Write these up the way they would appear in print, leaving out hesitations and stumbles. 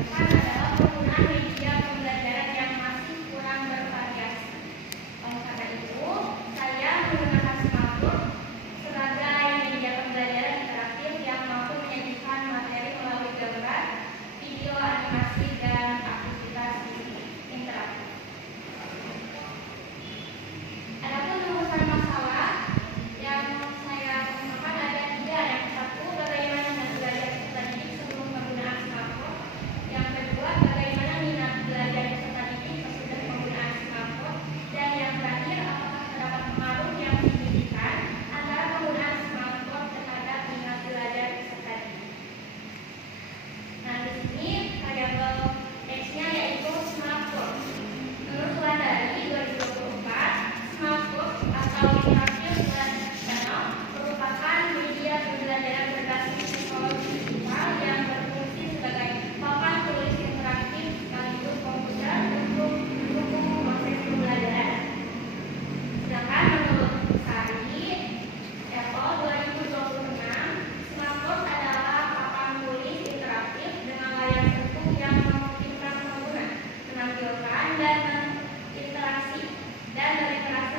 keluhkan adalah penggunaan media pembelajaran yang masih kurang bervariasi. Oleh karena itu, saya menggunakan smartboard sebagai media pembelajaran interaktif yang mampu menyajikan materi melalui gambar, video, animasi, dan aktivitas interaktif. Adapun rumusan masalah yang saya kemukakan ada 3. Yang satu, bagaimana belajar peserta didik sebelum penggunaan smartboard. Yang kedua, bagaimana minat belajar peserta didik sesudah penggunaan smartboard. Dan yang terakhir, apakah terdapat pengaruh yang signifikan antara penggunaan smartboard terhadap minat belajar peserta didik. Nah, di sini variabel X-nya yaitu smartboard. Menurut Wulandari 2024, smartboard atau interactive learning channel merupakan media pembelajaran berbasis teknologi digital yang berfungsi sebagai papan tulis interaktif sekaligus komputer untuk mendukung proses pembelajaran. Sedangkan menurut Sari Apple 2026, smartboard adalah papan tulis interaktif dengan layar sentuh yang memungkinkan pengguna menampilkan dan berinteraksi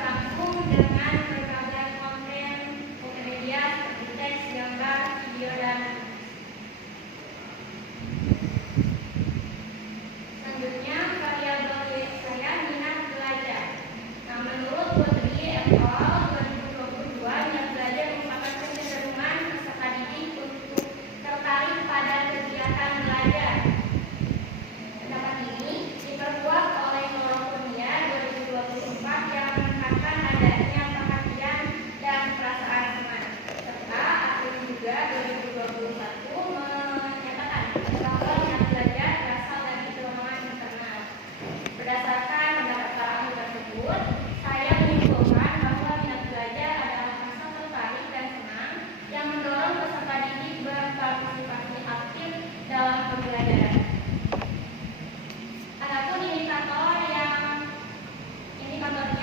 langsung dengan berbagai konten multimedia seperti teks, gambar, video, dan selanjutnya variabel Y saya minat belajar. Nah, menurut Putri Apple 2022, minat belajar merupakan kecenderungan peserta didik untuk tertarik pada kegiatan belajar. Pendapat ini diperkuat oleh Neurofonia 2024 yang menekankan adanya perhatian dan perasaan senang, serta April juga 2021 menyatakan bahwa minat belajar berasal dari dorongan internal. Berdasarkan pendapat para ahli tersebut, saya menyimpulkan bahwa minat belajar adalah rasa tertarik dan senang yang mendorong peserta didik berpartisipasi aktif dalam pembelajaran. Adapun indikatornya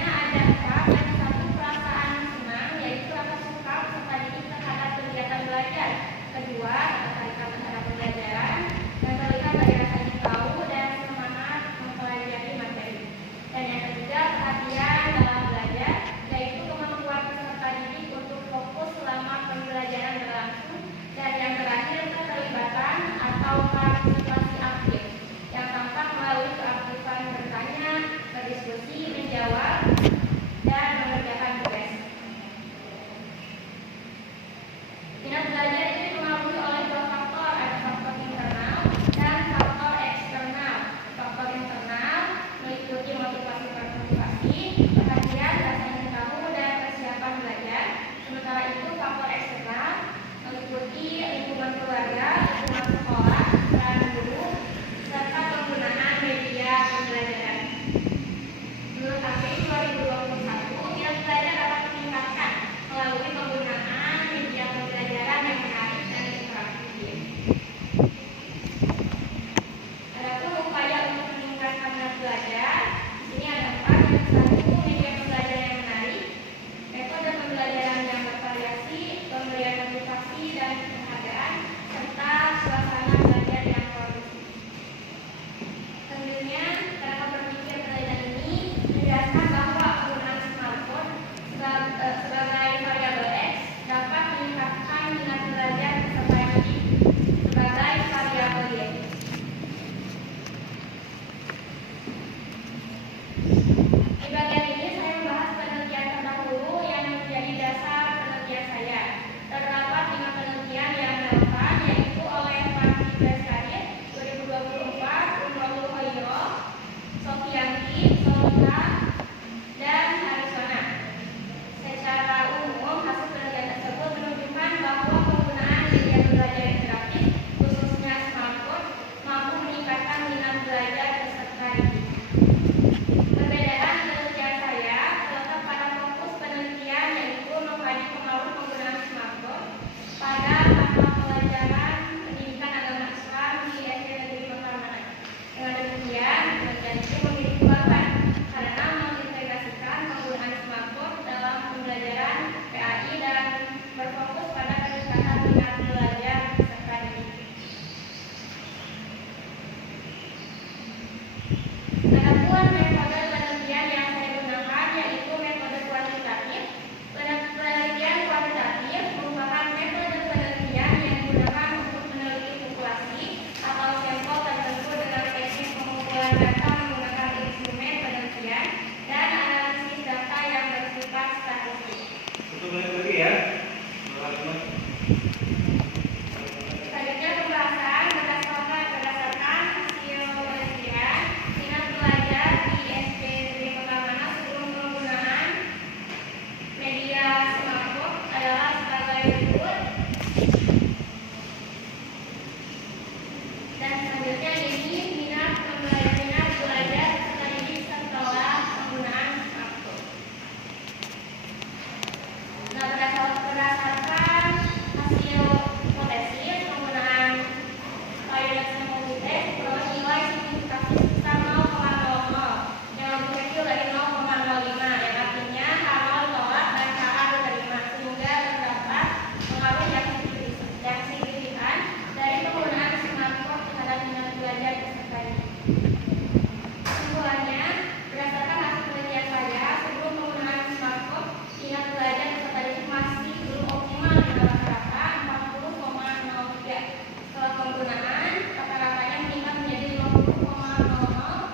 ada 4. Yang satu, perasaan senang, yaitu rasa suka peserta didik terhadap kegiatan belajar. Kedua, ketertarikan terhadap pembelajaran yang terlihat dari rasa ingin tahu dan semangat mempelajari materi. Dan yang ketiga, perhatian dalam belajar, yaitu kemampuan peserta didik untuk fokus selama pembelajaran berlangsung. Dan yang terakhir, keterlibatan atau partisipasi aktif yang tampak melalui keaktifan bertanya, berdiskusi, menjawab, dan mengerjakan tugas. Minat belajar itu dipengaruhi oleh 2 faktor, ada faktor internal dan faktor eksternal. Faktor internal meliputi motivasi, perhatian, rasa ingin tahu, dan persiapan belajar. Sementara itu faktor eksternal meliputi lingkungan keluarga, lingkungan sekolah, peran guru, serta penggunaan media pembelajaran. Menurut April 2021, minat belajar dapat ditingkatkan melalui penggunaan media pembelajaran yang menarik dan interaktif. data menggunakan instrumen penelitian dan analisis data yang bersifat statistik. Untuk lagi ya. Selanjutnya pembahasan berdasarkan hasil penelitian, minat belajar di SPB Kota Manas sebelum penggunaan media smartphone adalah sebagai berikut. Dan selanjutnya ini minat belajar serta didik setelah penggunaan smartphone. Nah, berdasarkan hasil hipotesis penggunaan layar multites memperoleh nilai signifikasi sebesar 0,00 yang lebih kecil dari 0,05, yang artinya H0 ditolak dan HA diterima, sehingga terdapat pengaruh yang signifikan dari penggunaan smartphone terhadap minat belajar peserta didik. Kesimpulannya, berdasarkan hasil penelitian saya, sebelum penggunaan smartphone, minat belajar peserta didik masih belum optimal dengan rata-rata 40,03. Setelah penggunaan, rata-ratanya meningkat menjadi 50,00.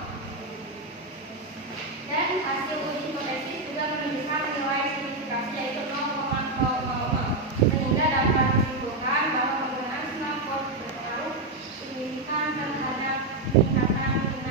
Dan hasil uji hipotesis juga menunjukkan nilai signifikasi yaitu 0,00, sehingga dapat disimpulkan bahwa penggunaan smartphone berpengaruh signifikan terhadap peningkatan minat